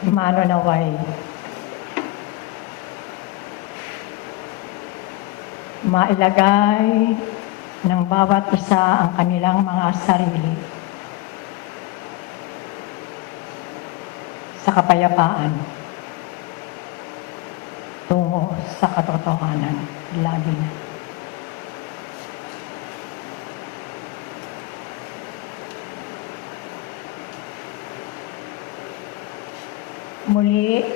Mano naway mailagay ng bawat isa ang kanilang mga sarili sa kapayapaan tungo sa katotohanan lagi na. Muli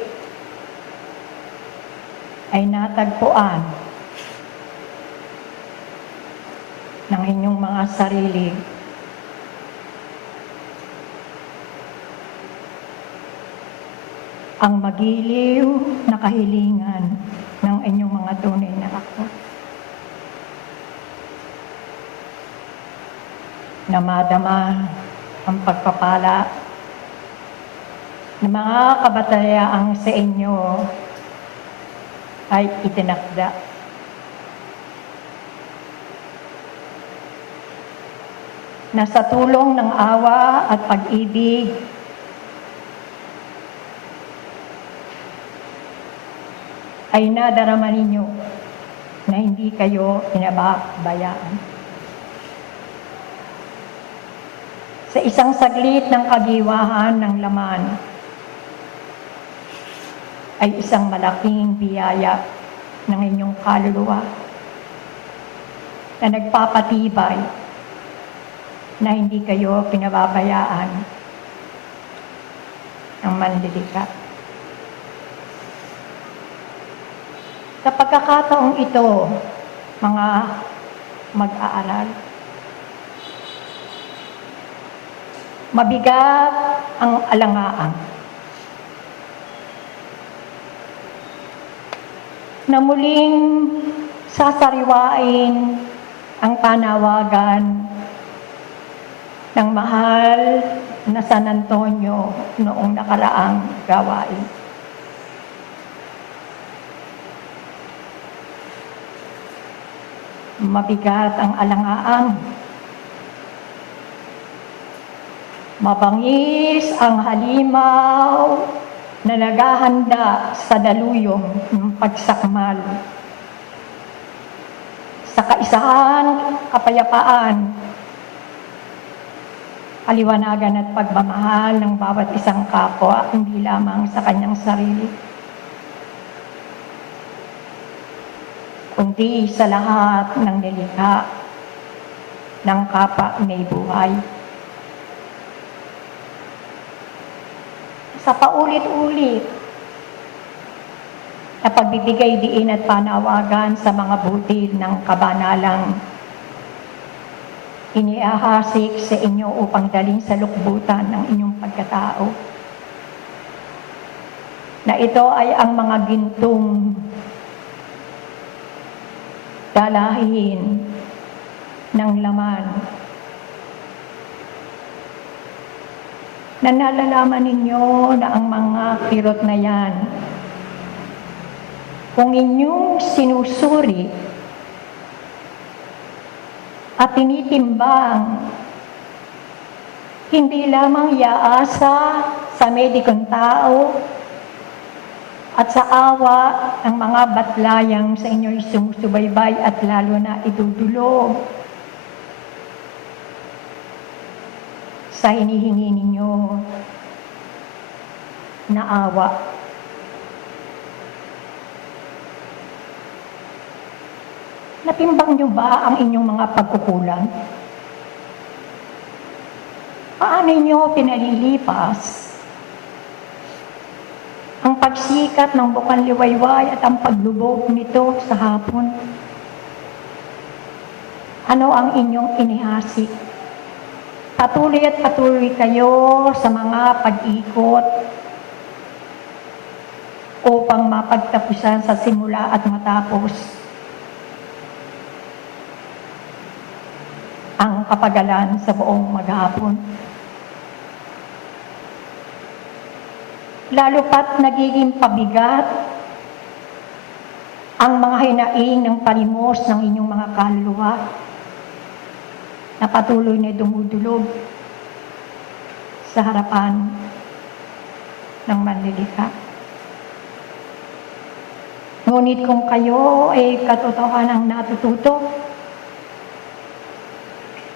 ay natagpuan ng inyong mga sarili ang magiliw na kahilingan ng inyong mga tunay na ako. Na madama ang pagpapala ng mga kabatayaang sa inyo ay itinakda. Na sa tulong ng awa at pag-ibig, ay nadarama ninyo na hindi kayo pinababayaan. Sa isang saglit ng kagiwahan ng laman, ay isang malaking biyaya ng inyong kaluluwa na nagpapatibay na hindi kayo pinababayaan ng manlilikha. Sa pagkakataong ito, mga mag-aaral, mabigat ang alangaan na muling sasariwain ang panawagan ng mahal na San Antonio noong nakaraang gawain. Mabigat ang alangaan. Mabangis ang halimaw na naghahanda sa daluyong ng pagsakmal. Sa kaisahan, kapayapaan, kaliwanagan at pagmamahal ng bawat isang kapwa, hindi lamang sa kanyang sarili, kundi sa lahat ng nilikha ng kapwa may buhay. Sa paulit-ulit na pagbibigay diin at panawagan sa mga butil ng kabanalang iniahasik sa inyo upang dalhin sa lukbutan ng inyong pagkatao, na ito ay ang mga gintong dalahin ng laman na nalalaman ninyo na ang mga kirot na yan, kung inyong sinusuri at tinitimbang, hindi lamang yaasa sa medikong tao at sa awa ng mga batlayang sa inyo'y sumusubaybay at lalo na idudulog sa hinihingi ninyo na awa. Natimbang niyo ba ang inyong mga pagkukulang? Paano niyo pinalilipas ang pagsikat ng bukang liwayway at ang paglubog nito sa hapon? Ano ang inyong inihasik? Patuloy at patuloy kayo sa mga pag-ikot upang mapagtapusan sa simula at matapos ang kapagalan sa buong maghapon. Lalo pat nagiging pabigat ang mga hinaing ng palimos ng inyong mga kaluluwa na patuloy na dumudulog sa harapan ng manlilikha. Ngunit kung kayo ay katotohanang natututo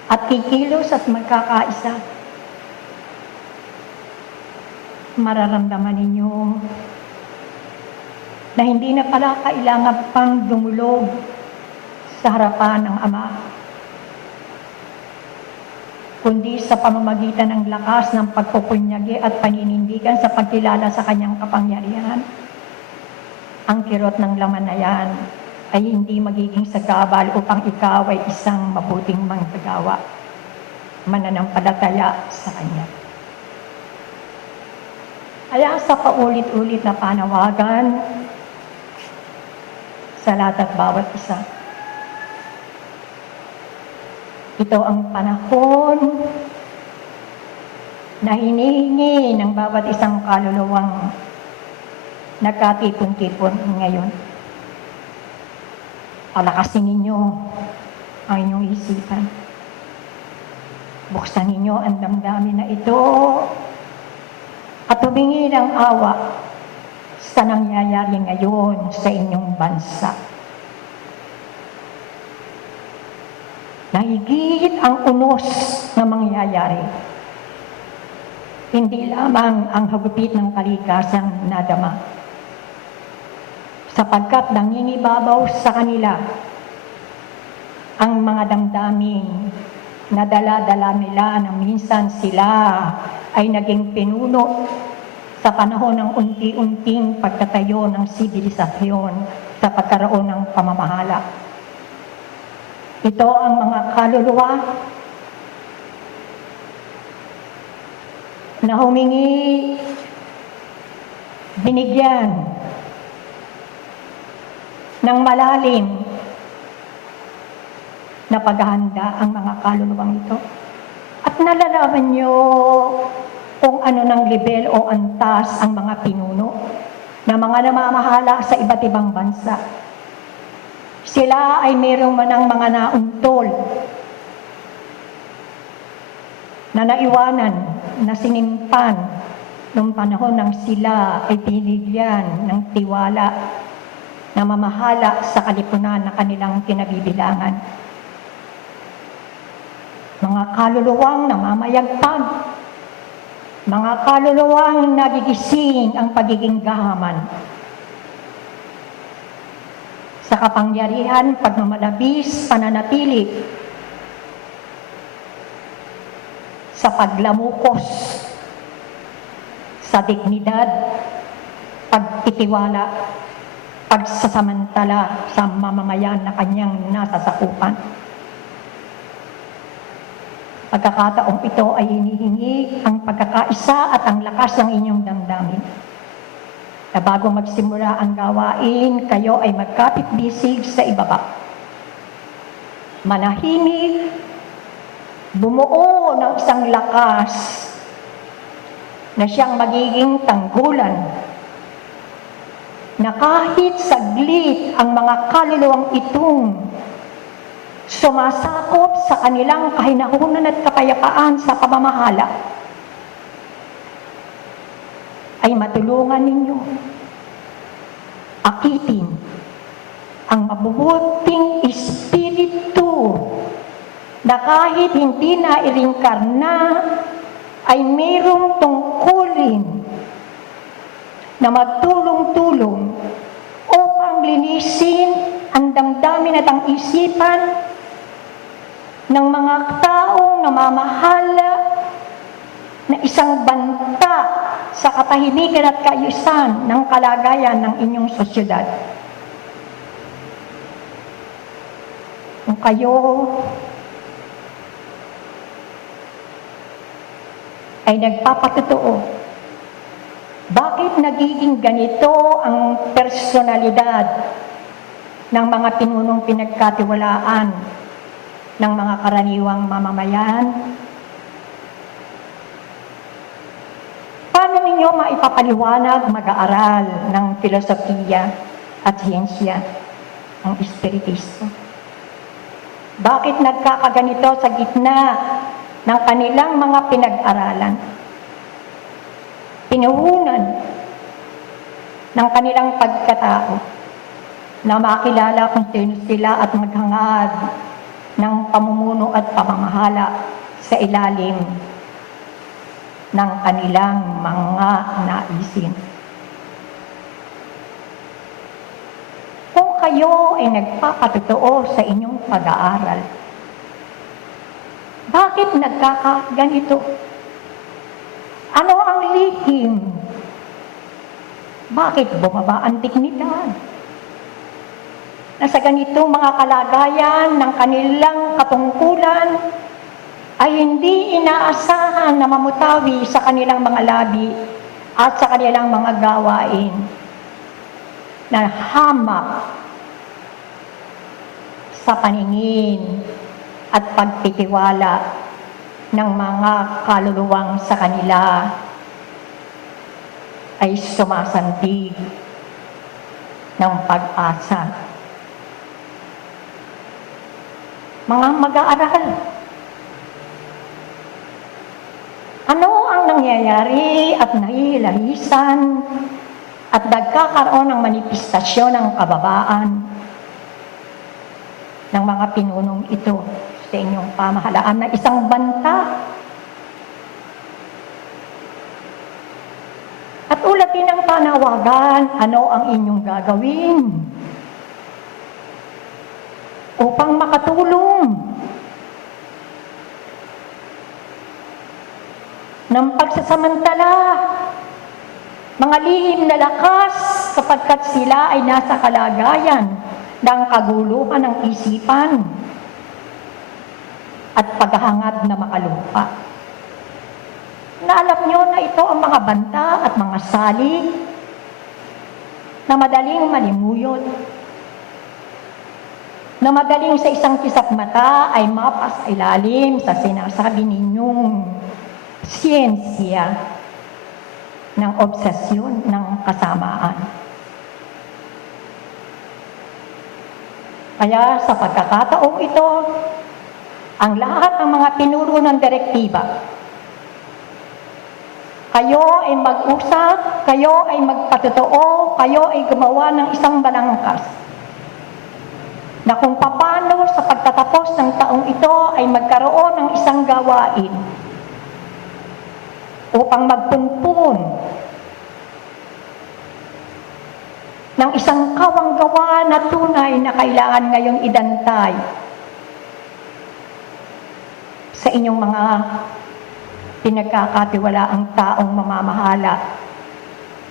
at kikilos at magkakaisa, mararamdaman ninyo na hindi na pala kailangan pang dumulog sa harapan ng Ama, kundi sa pamamagitan ng lakas ng pagpupunyagi at paninindigan sa pagkilala sa kanyang kapangyarihan. Ang kirot ng laman na yan ay hindi magiging sagabal upang ikaw ay isang mabuting manggagawa, mananampalataya sa Kanya. Kaya sa paulit-ulit na panawagan sa lahat at bawat isa, ito ang panahon na hinihingi ng bawat isang kaluluwang nagkatipon-tipon ngayon. Palakasin ninyo ang inyong isipan. Buksan ninyo ang damdamin na ito at humingi ng awa sa nangyayari ngayon sa inyong bansa. Nahigit ang unos na mangyayari. Hindi lamang ang hagupit ng kaligtasang nadama, sapagkat nangingibabaw sa kanila ang mga damdamin na dala-dala nila na minsan sila ay naging pinuno sa panahon ng unti-unting pagtatayo ng sibilisasyon sa pagkaroon ng pamamahala. Ito ang mga kaluluwa na humingi, binigyan ng malalim na paghahanda ang mga kaluluwang ito. At nalalaman nyo kung ano ng level o antas ang mga pinuno na mga namamahala sa iba't ibang bansa. Sila ay mayroong manang mga nauntol na naiwanan, na sinimpan noong panahon ng sila ay binigyan ng tiwala na mamahala sa kalipunan na kanilang kinabibilangan. Mga kaluluwang namamayagpag, mga kaluluwang nagigising ang pagiging gahaman sa kapangyarihan, pagmamalabis, pananatili sa paglamukos sa dignidad, pagtitiwala, pagsasamantala sa mamamayan na kanyang nasasakupan. Pagkakataong ito ay hinihingi ang pagkakaisa at ang lakas ng inyong damdamin. Na bago magsimula ang gawain, kayo ay magkapit-bisig sa ibaba. Manahimik, bumuo ng isang lakas na siyang magiging tanggulan na kahit saglit ang mga kaluluwang itong sumasakop sa kanilang kahinahunan at kapayapaan sa pamamahala, ay matulungan ninyo akitin ang mabubuting espiritu na kahit hindi na iringkarna ay mayroong tungkulin na magtulong-tulong upang linisin ang damdamin at ang isipan ng mga taong namamahala na isang banta sa katahimikan at kaayusan ng kalagayan ng inyong sosyedad. Kung kayo ay nagpapatotoo, bakit nagiging ganito ang personalidad ng mga pinunong pinagkatiwalaan ng mga karaniwang mamamayan? Paano ninyo maipapaliwanag mag-aaral ng filosofiya at siyensya ng Espiritismo? Bakit nagkakaganito sa gitna ng kanilang mga pinag-aralan? pinuhunan ng kanilang pagkatao na makilala kung sino sila at maghangad ng pamumuno at pamamahala sa ilalim ng kanilang mga naisin. Kung kayo ay nagpapatotoo sa inyong pag-aaral, bakit nagkakaganito? Ano ang lihim? Bakit bumaba ang dignidad? Na sa ganitong mga kalagayan ng kanilang katungkulan ay hindi inaasahan na mamutawi sa kanilang mga labi at sa kanilang mga gawain na hamak sa paningin at pagtitiwala ng mga kaluluwang sa kanila ay sumasandig ng pag-asa. Mga mag-aaral, ano ang nangyayari at nahihilahisan at nagkakaroon ng manifestasyon ng kababaan ng mga pinunong ito sa inyong pamahalaan na isang banta? At ulatin ang panawagan, ano ang inyong gagawin upang makatulong ng pagsasamantala, mga lihim na lakas sapagkat sila ay nasa kalagayan ng kaguluhan ng isipan at paghahangad na makalupa. Na alam nyo na ito ang mga banta at mga sali na madaling malimuyot, na madaling sa isang kisap mata ay mapasailalim sa sinasabi ninyong siyensya ng obsesyon ng kasamaan. Kaya sa pagkakataong ito, ang lahat ng mga tinuro ng direktiba, kayo ay mag-usap, kayo ay magpatotoo, kayo ay gumawa ng isang balangkas na kung paano sa pagtatapos ng taong ito ay magkaroon ng isang gawain upang magpunpun ng isang kawanggawa na tunay na kailangan ngayong idantay sa inyong mga pinagkakatiwalaang taong mamamahala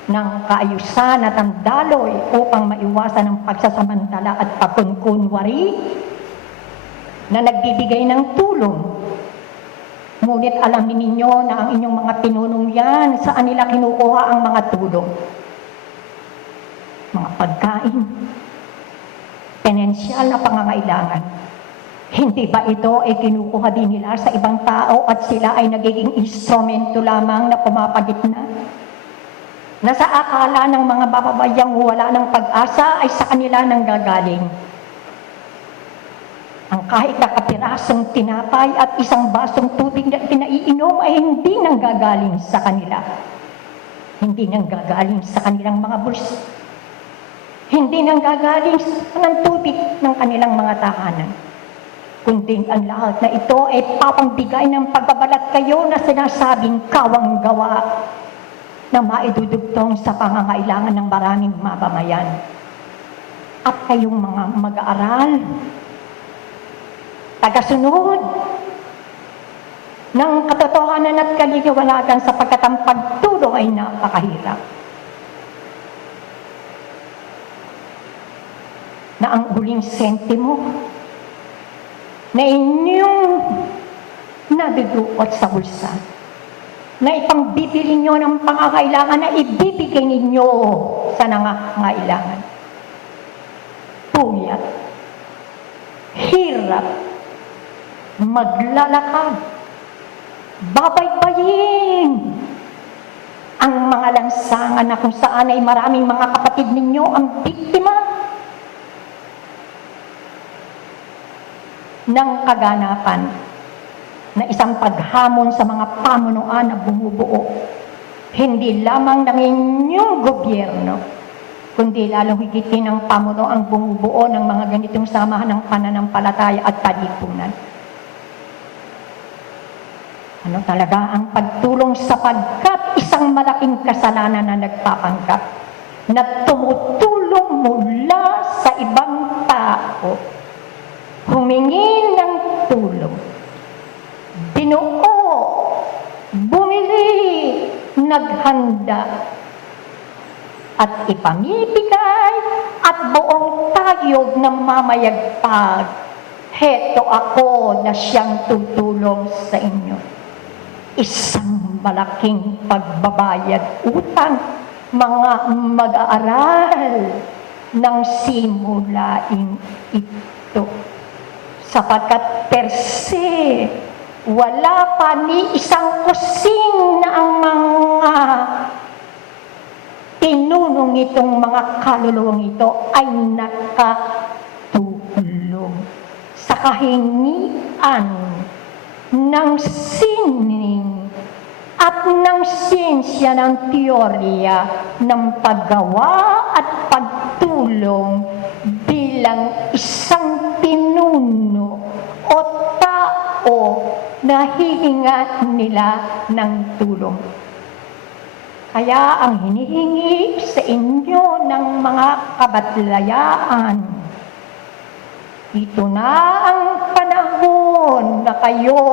ng kaayusan at ang daloy upang maiwasan ang pagsasamantala at pagkunkunwari na nagbibigay ng tulong. Ngunit alam ninyo na ang inyong mga pinunong yan, saan nila kinukuha ang mga tulong? Mga pagkain, pinansyal na pangangailangan. Hindi ba ito ay kinukuha din nila sa ibang tao at sila ay nagiging instrumento lamang na pumapagitna? Na sa akala ng mga bababayang wala ng pag-asa ay sa kanila nang gagaling. Ang kahit na kapirasong tinapay at isang basong tubig na pinaiinom ay hindi nang gagaling sa kanila. Hindi nang gagaling sa kanilang mga bulsa. Hindi nang gagaling ng tubig ng kanilang mga tahanan. Kundi ang lahat na ito ay papangbigay ng pagbabalat kayo na sinasabing kawang gawa na maidudugtong sa pangangailangan ng maraming mamamayan. At kayong mga mag-aaral, tagasunod ng katotohanan at kaliniwanagan sapagkat ang pagtulong ay napakahirap. Na ang huling sentimo na inyong naduduot sa bulsa, na ipangbibili nyo ng pangangailangan na ibibigay ninyo sa nangangailangan. Puyat, hirap, maglalakad, babaybayin ang mga lansangan na kung saan ay maraming mga kapatid ninyo ang biktima ng kaganapan na isang paghamon sa mga pamunuan na bumubuo hindi lamang ng inyong gobyerno, kundi lalong higitin ng pamuno ang bumubuo ng mga ganitong samahan ng pananampalataya at palipunan. Ano talaga ang pagtulong sapagkat isang malaking kasalanan na nagpapanggap na tumutulong mula sa ibang tao, humingi ng tulong, binuo, bumili, naghanda, at ipamibigay at buong tayog ng mamayagpag. Heto ako na siyang tutulong sa inyo. Isang malaking pagbabayad utang, mga mag-aaral ng simulain ito. Sapagkat per se, wala pa ni isang kusing na ang mga tinunong itong mga kaluluwang ito ay nakatulong sa kahingian ng sining at ng siyensya ng teorya ng paggawa at pagtulong bilang isang pinuno o tao na hihinga nila ng tulong. Kaya ang hinihingi sa inyo ng mga kabatlayaan, ito na ang panahon na kayo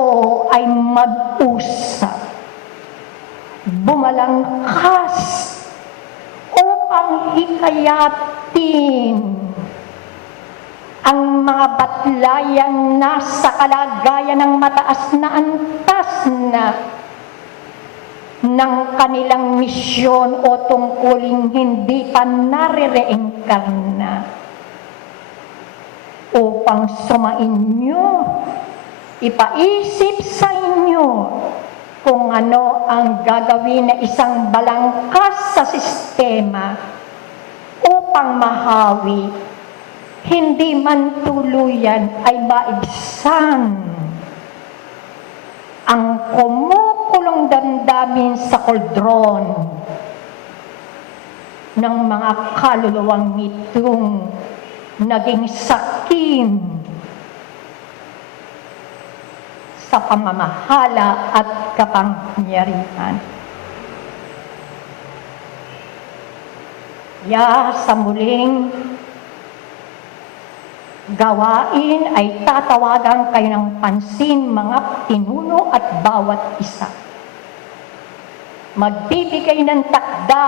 ay mag-usap, bumalangkas upang hikayatin ang mga batlayang nasa kalagayan ng mataas na antas na ng kanilang misyon o tungkuling hindi pa nare-reinkarna upang sumainyo, ipaisip sa inyo kung ano ang gagawin na isang balangkas sa sistema upang mahawi, hindi man tuluyan ay maibsan ang kumukulong damdamin sa koldron ng mga kaluluwang itong naging sakim sa pamamahala at kapangyarihan. Sa muling gawain ay tatawagan kayo ng pansin mga pinuno at bawat isa. Magbibigay ng takda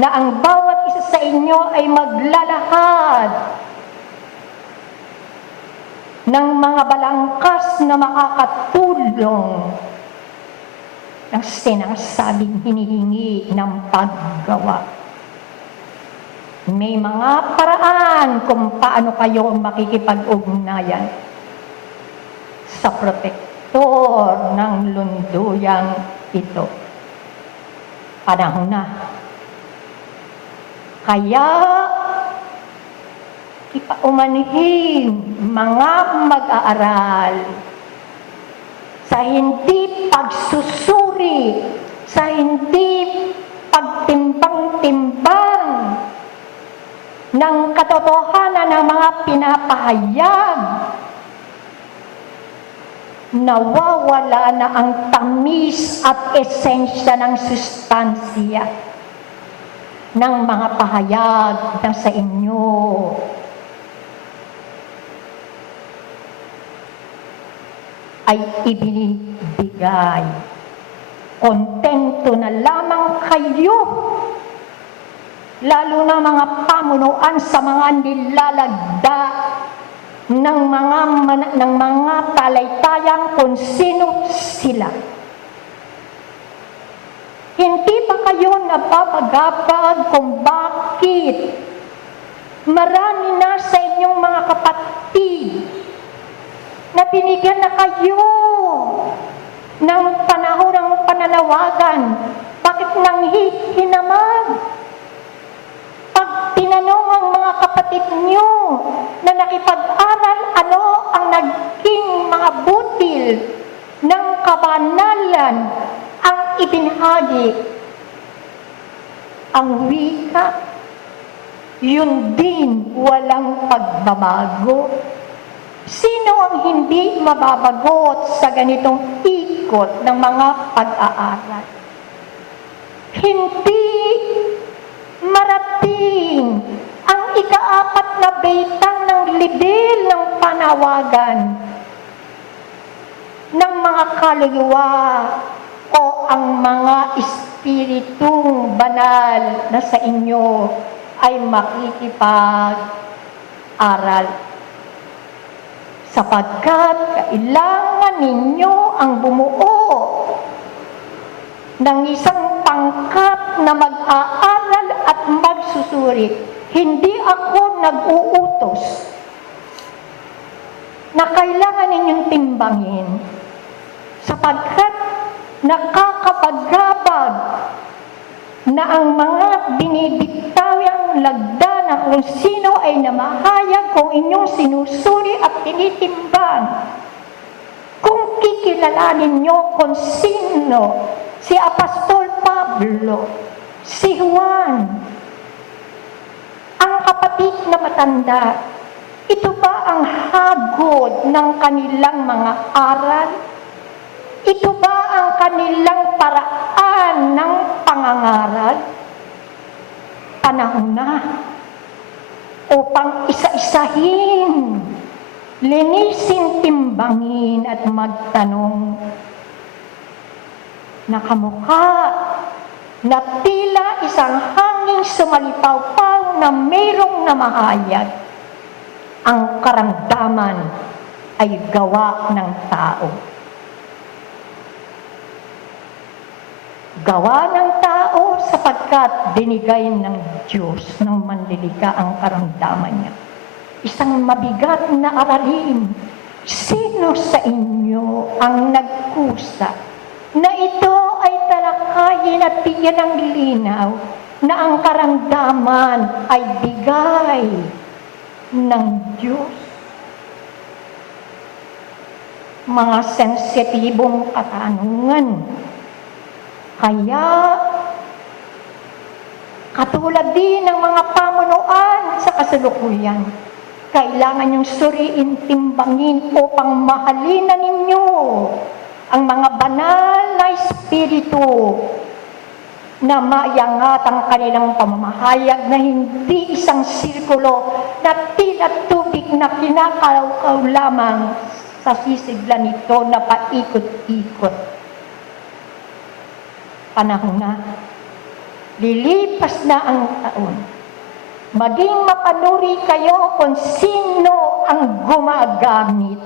na ang bawat isa sa inyo ay maglalahad ng mga balangkas na makakatulong ng sinasabing hinihingi ng paggawa. May mga paraan kung paano kayo makikipag-ugnayan sa protektor ng lunduyang ito. Panahon na. Kaya ipaumanhin mga mag-aaral sa hindi pagsusuri, sa hindi pagtimbang-timbang ng katotohanan ng mga pinapahayag, nawawala na ang tamis at esensya ng sustansya ng mga pahayag na sa inyo ay ibinibigay. Kontento na lamang kayo, lalo na mga pamunuan sa mga nilalagda ng mga talaytayang kung sino sila. Hindi ba kayo napapagapag kung bakit marami na sa inyong mga kapatid na binigyan na kayo ng panahon ng pananawagan? Bakit nanghihinamag? Pag tinanong ang mga kapatid nyo na nakipag-aral, ano ang naging mga butil ng kabanalan ang ibinahagi, ang wika, yun din walang pagbabago. Sino ang hindi mababagot sa ganitong ikot ng mga pag-aaral? Hindi marating ang ika-4 na betang ng libel ng panawagan ng mga kaluluwa o ang mga espiritong banal na sa inyo ay makikipag-aral. Sapagkat kailangan ninyo ang bumuo ng isang pangkat na mag-aaral at magsusuri. Hindi ako nag-uutos na kailangan ninyong timbangin sapagkat nakakapaggabag na ang mga binibitawang lagda na kung sino ay namahayag kung inyong sinusuri at tinitimbang. Kung kikilalanin nyo kung sino, si Apostol Pablo, si Juan, ang kapatid na matanda, ito ba ang hagod ng kanilang mga aral? Ito ba ang kanilang paraan ng pangangaral? Panahon na upang isa-isahin, linisin, timbangin at magtanong. Nakamukha na tila isang hanging sumalipaw-paw na mayroong namahayag. Ang karamdaman ay gawa ng tao. Gawa ng tao sapagkat binigay ng Diyos ng manlilika ang karamdaman niya. Isang mabigat na aralin. Sino sa inyo ang nagkusa na ito ay talakayin at bigyan ng linaw na ang karamdaman ay bigay ng Diyos? Mga sensitibong katanungan. Kaya, katulad din ng mga pamunuan sa kasalukuyan, kailangan niyong suriin, timbangin upang mahalin na ninyo ang mga banal na espiritu na maiangat ang kanilang pamamahayag na hindi isang sirkulo na tila tubig na kinakalaw-kaw lamang sa sisigla nito na paikot-ikot. Panahon na, lilipas na ang taon. Maging mapanuri kayo kung sino ang gumagamit.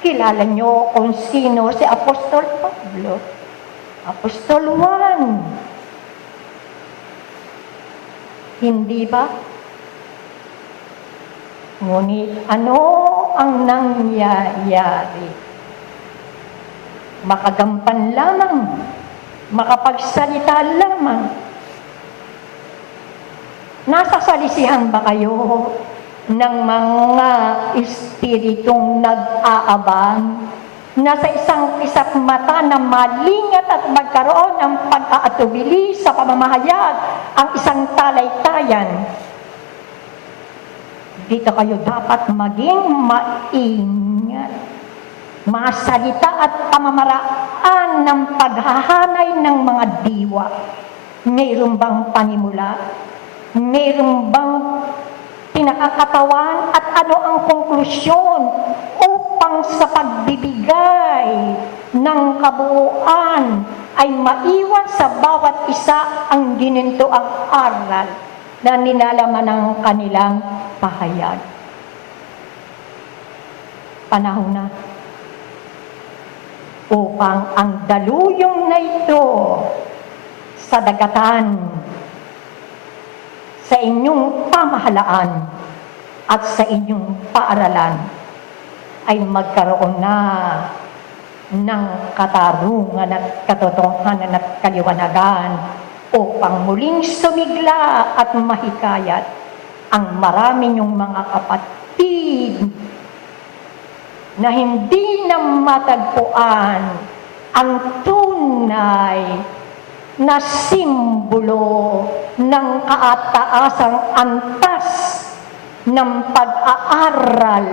Kilala nyo kung sino si Apostol Pablo, Apostol Juan. Hindi ba? Ngunit ano ang nangyayari? Makagampan lamang, makapagsalita lamang. Nasasalisihan ba kayo ng mga espiritong nag-aabang na sa isang kisap mata na malingat at magkaroon ng pag-aatubili sa pamamahayag ang isang talaytayan? Dito kayo dapat maging maingat. Mga salita at pamamaraan ng paghahanay ng mga diwa. Mayroon bang panimula? Mayroon bang pinakakatawan? At ano ang konklusyon upang sa pagbibigay ng kabuuan ay maiwan sa bawat isa ang gininto ang aral na ninalaman ng kanilang pahayag? Panahon na upang ang daluyong na ito sa dagatan, sa inyong pamahalaan at sa inyong paaralan ay magkaroon na ng katarungan at katotohanan at kaliwanagan upang muling sumigla at mahikayat ang marami niyong mga kapatid na hindi na matagpuan ang tunay na simbolo ng kaataasang antas ng pag-aaral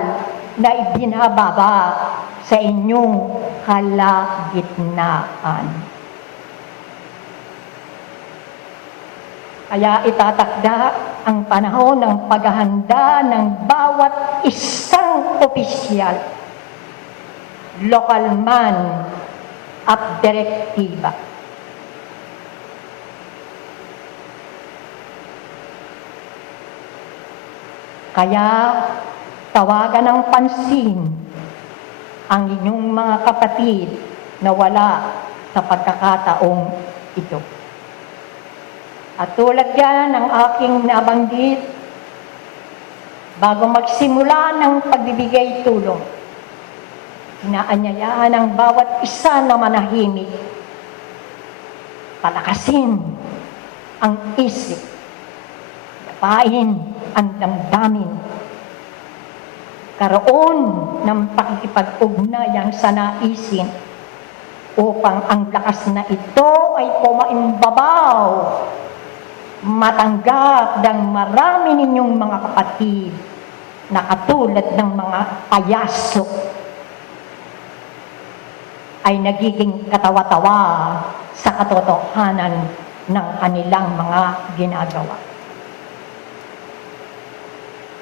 na ibinababa sa inyong kalagitnaan. Kaya itatakda ang panahon ng paghahanda ng bawat isang opisyal, lokal man at direktiba. Kaya tawagan ng pansin ang inyong mga kapatid na wala sa pagkakataong ito. At tulad yan ng aking nabanggit, bago magsimula ng pagbibigay tulong, inaanyayahan ang bawat isa na manahimik, palakasin ang isip, yapain ang damdamin, karoon ng pakikipag-ugnayan sa naisin upang ang lakas na ito ay pumaimbabaw, matanggap ng marami ninyong mga kapatid na katulad ng mga payaso ay nagiging katawa-tawa sa katotohanan ng kanilang mga ginagawa.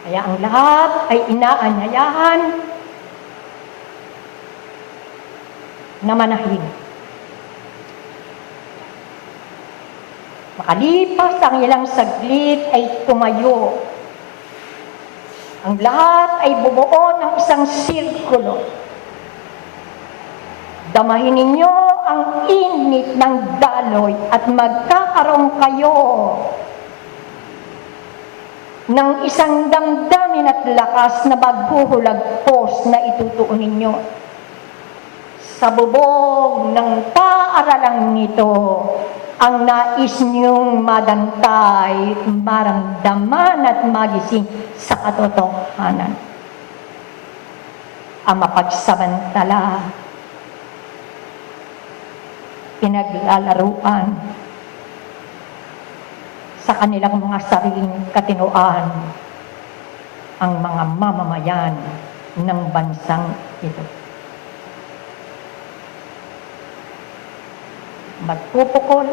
Kaya ang lahat ay inaanyayahan na manahimik. Makalipas ang ilang saglit ay tumayo. Ang lahat ay bumuo ng isang sirkulo. Damahin ninyo ang init ng daloy at magkakaroon kayo ng isang damdamin at lakas na maghuhulagpos na itutuon ninyo. Sa bubog ng paaralang nito, ang nais niyong madantay, maramdaman at magising sa katotohanan. Ang mapagsamantala, pinaglalaruan sa kanilang mga sariling katinoan ang mga mamamayan ng bansang ito. Magpupukol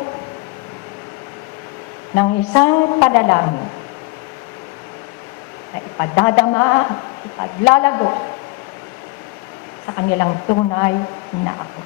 ng isang panalangin na ipadadama, ipaglalago sa kanilang tunay na ako.